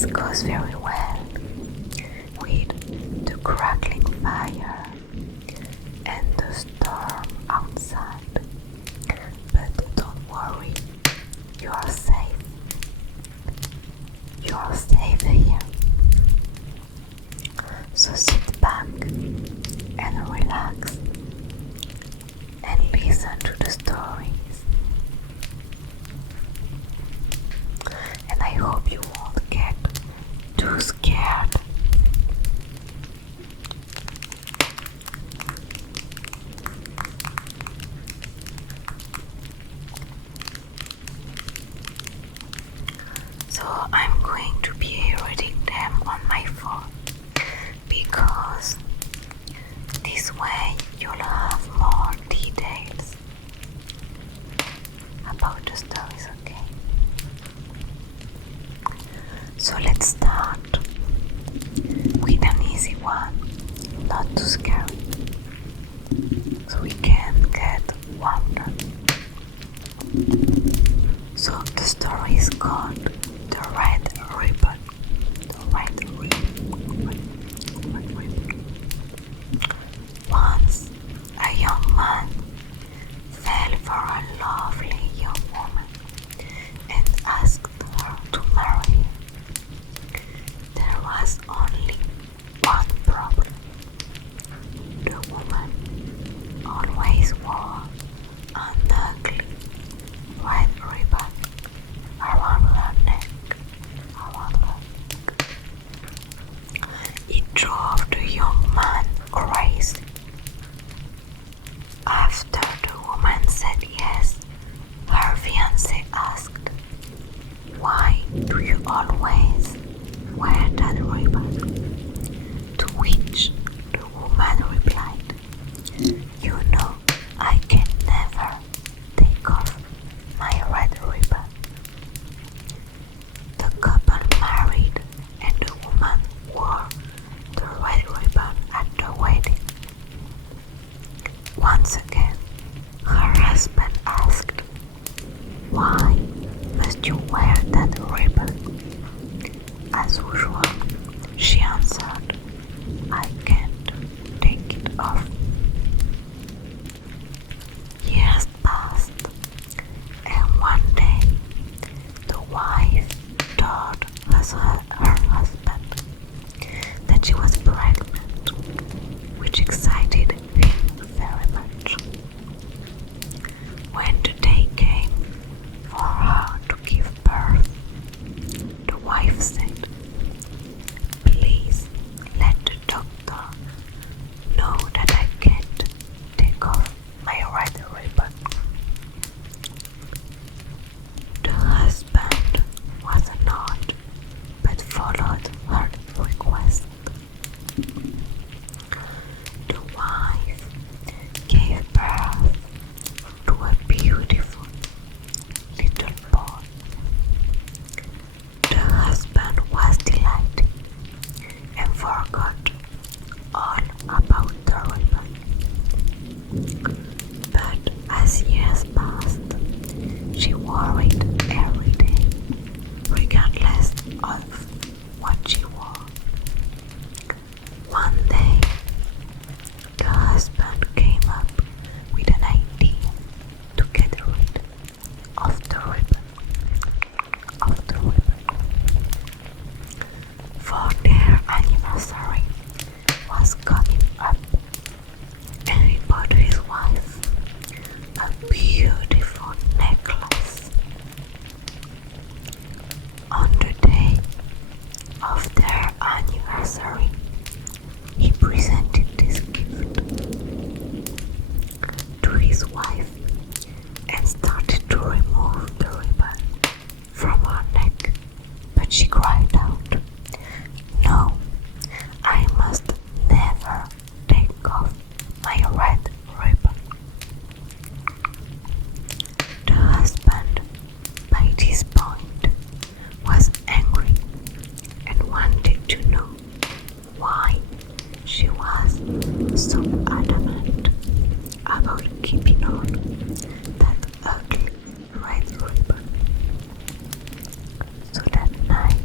This goes very well with the crackling fire and the storm outside. But don't worry, you are safe. You are safe here. So sit back and relax and listen to the stories. And I hope you won't get too scared. So I'm going to be reading them on my phone because this way you'll have more details about the stories, okay? So let's start with an easy one, not too scary, so we can get warmed up. So the story is called The Red Ribbon. The Red Ribbon. Red Ribbon. Once a young man fell for a lovely young woman and asked her to marry him. There was only one problem. The woman always wore an ugly red ribbon around her neck. It drove the young man crazy. After the woman said yes, her fiancé asked, "Why do you always wear that ribbon?" To which the woman replied, "You know, I can never take off my red ribbon." The couple married and the woman wore the red ribbon at the wedding. Once again, her husband asked, "Why must you wear that ribbon?" As usual, she answered, "I can't take it off." Years passed, and one day the wife told her husband that she was pregnant, which excited him very much. When the day came for her to give birth, the wife said, "Please let the doctor know that I can't take off my red ribbon." The husband was annoyed but followed her request. The wife gave birth to a beautiful little boy. The husband was delighted and forgot all about the ribbon. But as years passed, she wore it every day, regardless of what she wore. One day, the husband came up with an idea to get rid of the ribbon. For their anniversary was coming up, and he bought his wife a beautiful necklace. On the day of their anniversary, he presented this gift to his wife and started to remove the ribbon from her neck, but she cried out, "No, I must never take off my red ribbon." The husband, by this point, was angry and wanted to know why she was so adamant about keeping on that ugly red ribbon. So that night,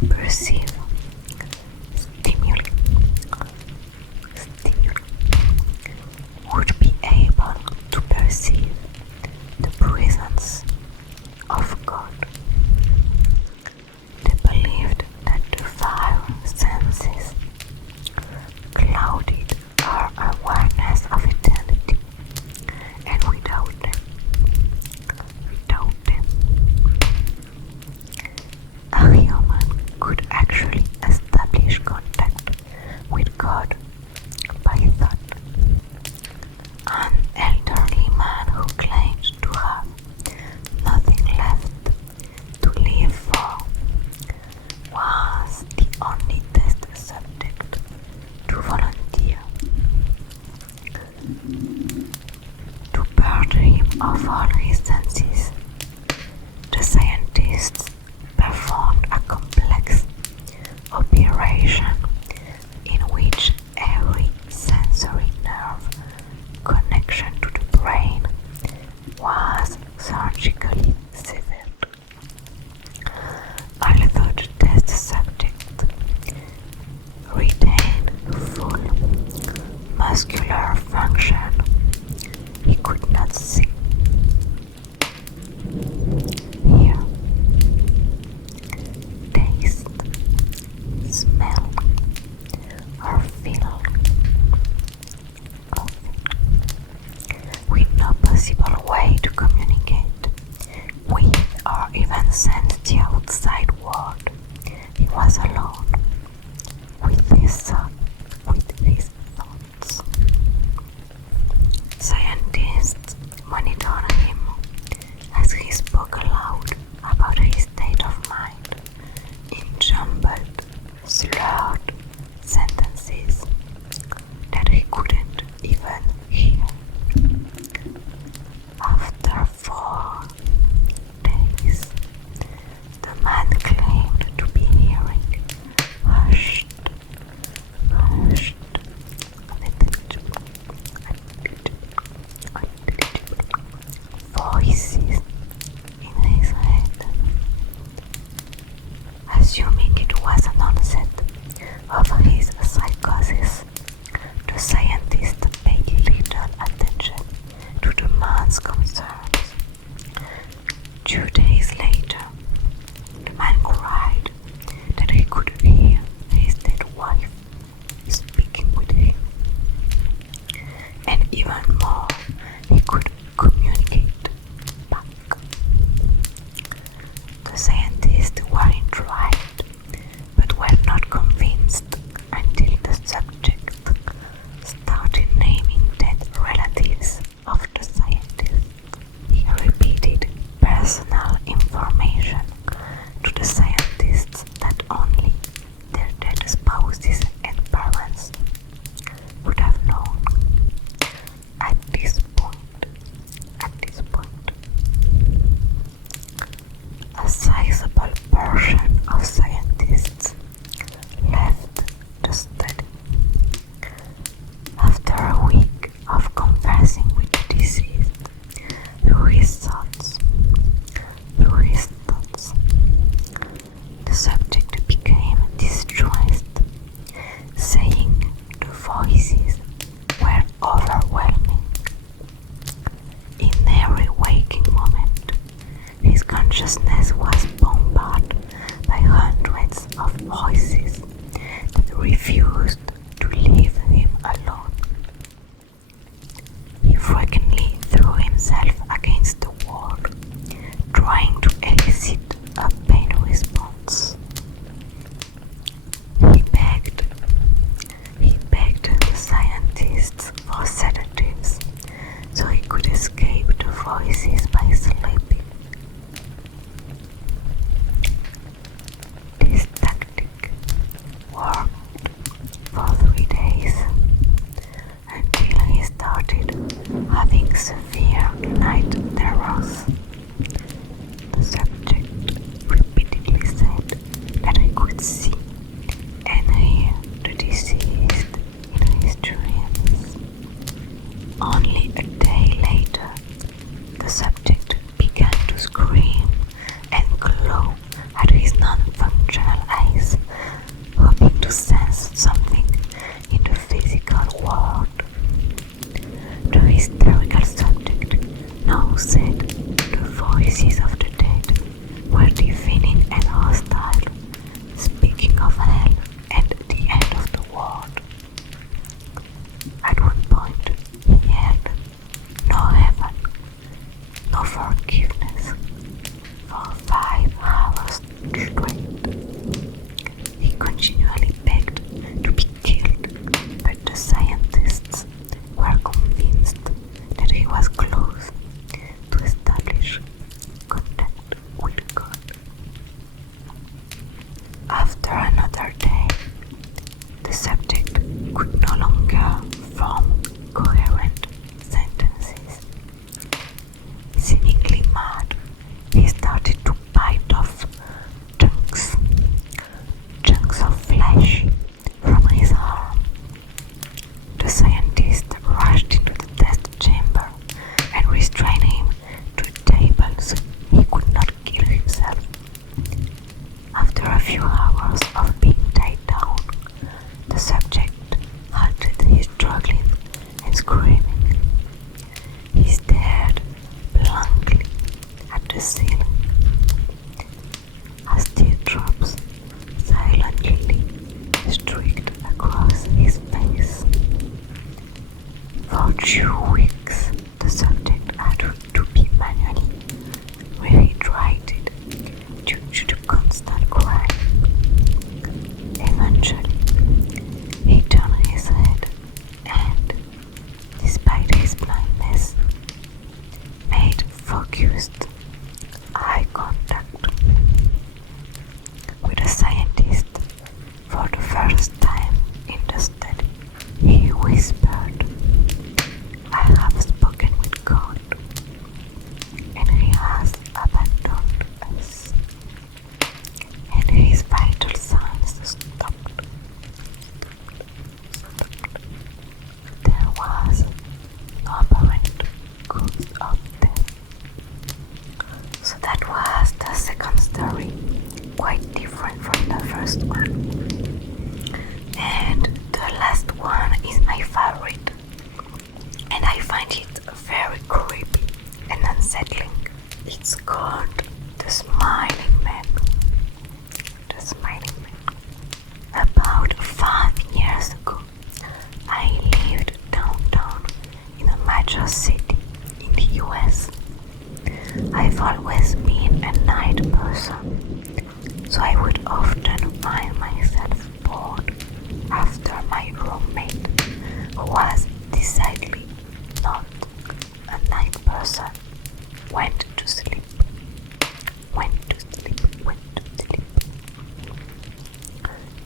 to perceive stimuli, would be able to perceive the presence of God. They believed that the five senses clouded our awareness of eternity, and without them, a human could actually establish contact with God by thought. An elderly man who claimed to have nothing left to live for was the only test subject to volunteer to purge him of all his senses. The scientists performed a complex operation in which every sensory nerve connection to the brain was surgically severed. Although the test subject retained full muscular function, he could not see, hear, taste, smell, or feel with no possible way to communicate with or even sense the outside world. He was alone with his thoughts. Scientists monitored him as he spoke aloud about his state of mind in jumbled, slurred sentences that he couldn't even hear. After 4 days, the man claimed to be hearing hushed voices in his head. Assuming it was an onset of his psychosis, the scientist paid little attention to the man's concerns. 2 days later, the man cried that he could hear his dead wife speaking with him, and even more, he could communicate back. The scientists were intrigued After another day, the subject could no longer form coherent sentences. Seemingly mad, he started to bite off chunks of flesh from his arm. The scientist rushed into the test chamber and restrained him to a table so he could not kill himself. After a few hours of being tied down, the subject halted his struggling and screaming. He stared blankly at the ceiling as teardrops silently streaked across his face. For 2 weeks, the subject had to be manually rehydrated due to the constant crying. Eventually, he turned his head and, despite his blindness, made focused eye contact with the scientist. For the first time in the study, he whispered, "I have spoken with God, and He has abandoned us." And his vital signs stopped. There was no apparent cause of death. So that was the second story, quite different from the first one. And the last one is my favorite, and I find it very creepy and unsettling. It's called The Smiling Man. The Smiling Man. About 5 years ago, I lived downtown in a major city in the US. I've always been a night person, so I would often find myself bored after my roommate, who was decidedly not a night person, went to sleep.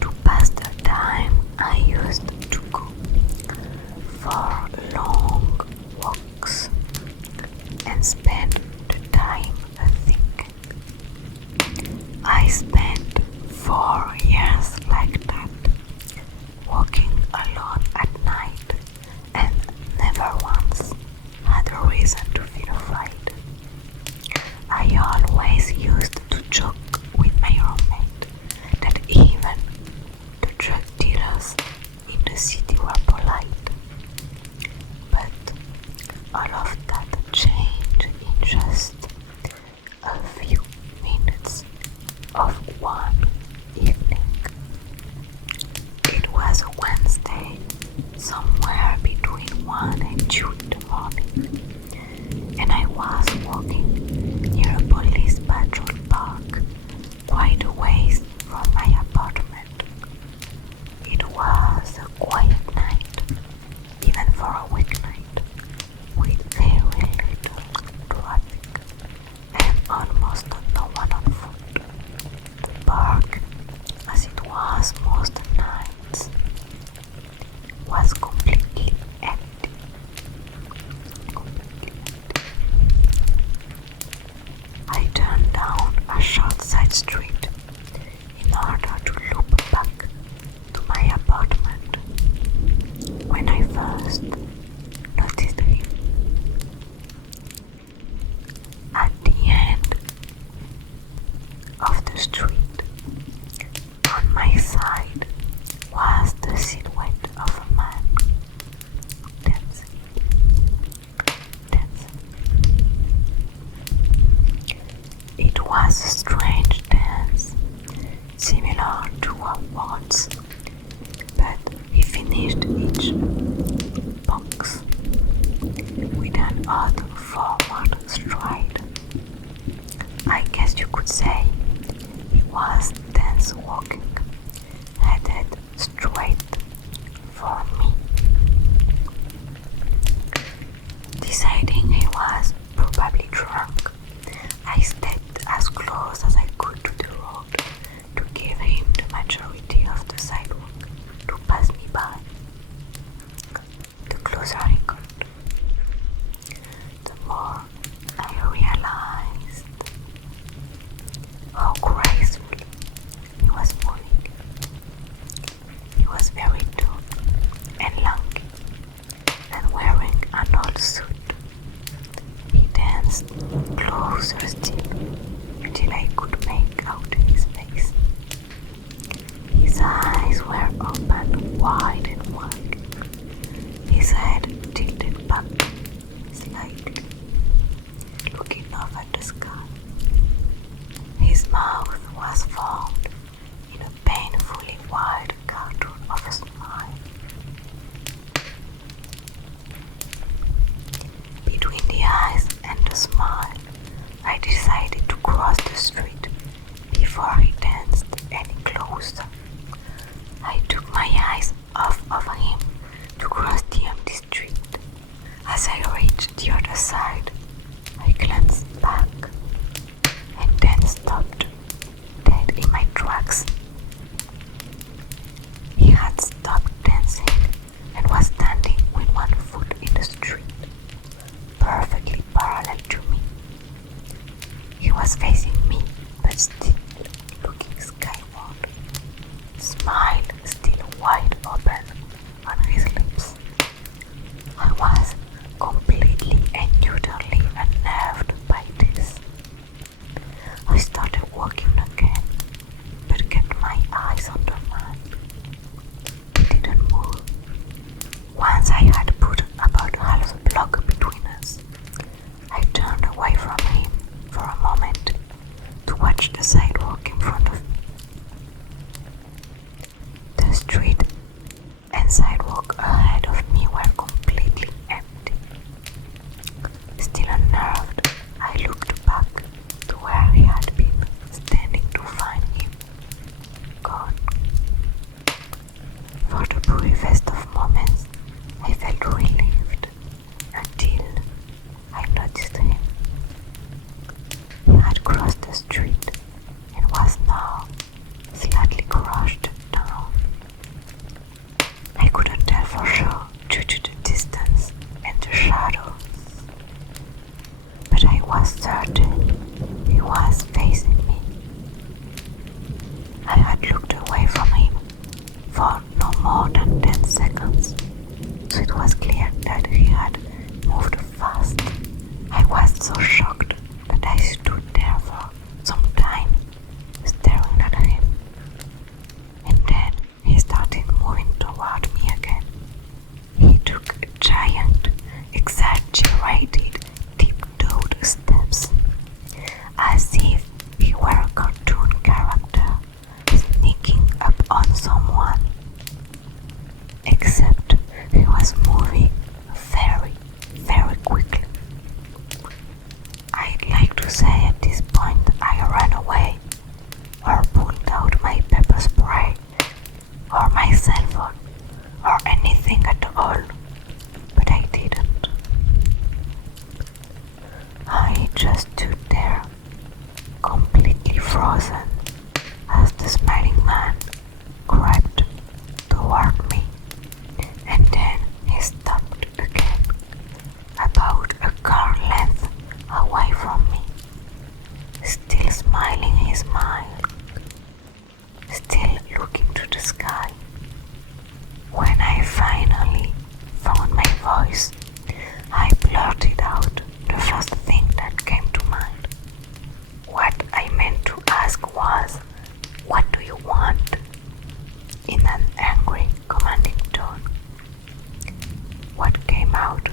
To pass the time, I used to go for long walks and spend the time thinking. I spent 4 years like that, walking alone at night, and never once had a reason to feel afraid. I always used to joke with my roommate that even the drug dealers in the city were polite. But all of that changed in just a few minutes of one evening. It was a Wednesday, somewhere between 1 and 2 in the morning, and I was walking near a police patrol park, quite a ways from my apartment. It was a quiet night, even for a weeknight, with very little traffic and almost no one on foot. The park, as it was most nights, was completely empty. I turned down a short side street in order to loop back to my apartment when I first noticed him. At the end of the street, on my side, was the silhouette of a man dancing. It was a strange dance, similar to a waltz, but he finished each box with an odd forward stride. I guess you could say he was dance walking, headed straight for me. Deciding he was probably drunk, I stepped as close as I could to the road to give him was moving. He was very tall and lanky and wearing an old suit. He danced closer still until I could make out his face. His eyes were open wide and wide. His head tilted back slightly, looking up at the sky. His mouth was formed in a painfully wide cartoon of a smile. Between the eyes and the smile, I decided to cross the street before he danced any closer. I took my eyes off of him to cross the empty street. As I reached the other side, I glanced back and then stopped dead in my tracks. He had stopped dancing and was standing with one foot in the street, perfectly parallel to me. He was facing me, but still looking skyward, smile still wide open on his lips. I was completely and utterly unnerved by this. I started walking again, but kept my eyes on the man. He didn't move. Once I had put about half a block between us, I turned away from him for a moment to watch the sidewalk in front of me. The street and sidewalk ahead of me were completely empty. Still unnerved, I looked back to where he had been standing to find him gone. For the briefest of moments, I felt relieved until I noticed him. He had crossed the street and was now slightly crushed down. I couldn't tell for sure due to the distance and the shadows, but I was certain he was facing me. I had looked away from him for no more than 10 seconds, so it was clear that he had moved fast. I was so shocked that I stood there for some time, staring at him. And then he started moving toward me again. He took giant, exaggerated, tiptoed steps, as if he were a cartoon character sneaking up on someone. Except he was moving very, very quickly. I'd like to say at this point I ran away, or pulled out my pepper spray, or my cell phone, or anything at all, but I didn't. I just stood there, completely frozen, as the smiling man crept toward me, and then he stopped again, about a car length away from me, still smiling his smile, still looking to the sky. When I finally found my voice, I blurted out the first thing that came to mind. What I meant to ask was, "What do you want?" in an angry, commanding tone. What came out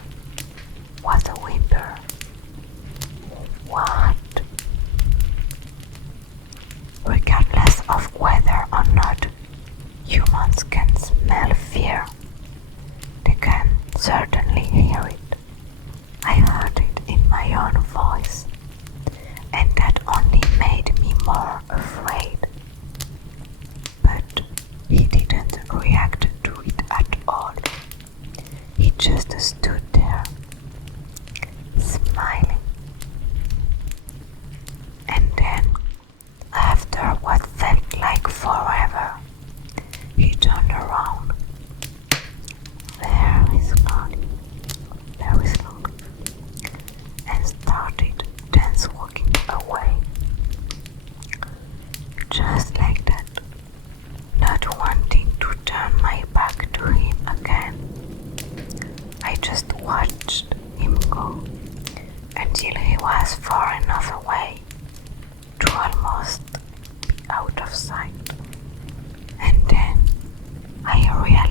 was a whimper. What? Regardless of whether or not humans can smell fear, they can certainly hear it. I heard it in my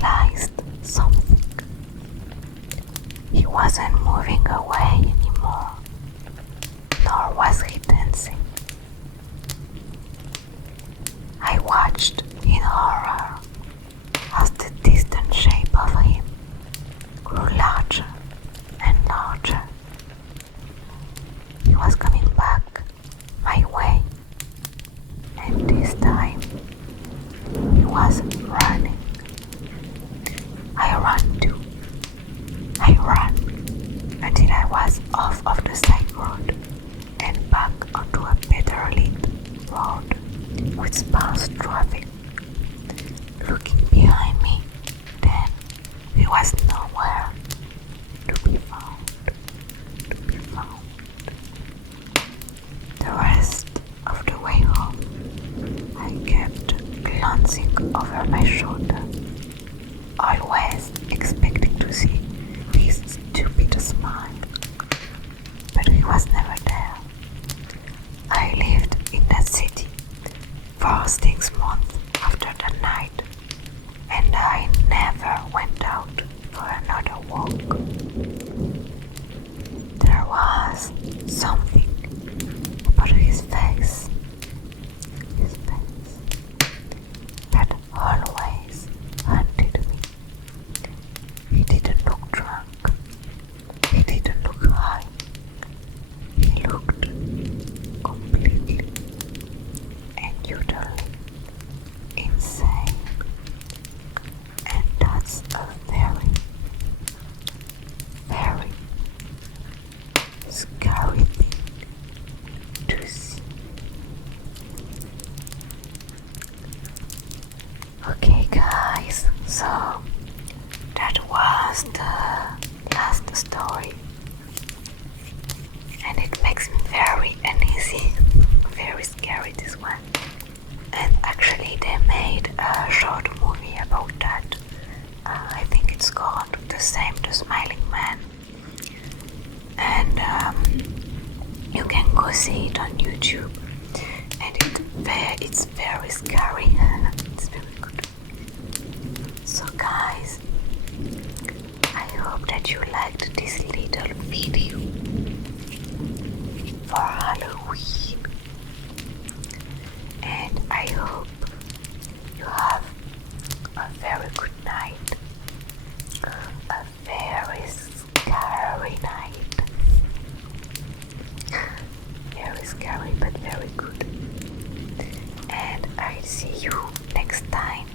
realized something. He wasn't moving away anymore, nor was he dancing. I watched in horror as the distant shape of him grew larger and larger. He was coming back my way, and this time he was running. I ran too. I ran until I was off of the side road and back onto a better lit road with sparse traffic. Looking behind me, then he was nowhere to be found. The rest of the way home, I kept glancing over my shoulder, always expecting to see his stupid smile, but he was never there. I lived in that city for 6 months after that night, and I never went out for another walk. There was something about his face that always haunted me. He didn't look drunk. He didn't look high. He looked completely and utterly insane. And that's a very, very scary thing to see. Okay guys, so that was the last story, and it makes me very uneasy, very scary, this one. And actually they made a short movie about that. I think it's called The Smiling Man, and you can go see it on YouTube, and it's very scary. It's very good. So guys, I hope that you liked this little video for Halloween, and I hope you have a very good night, a very scary night, very scary but very good, and I'll see you next time.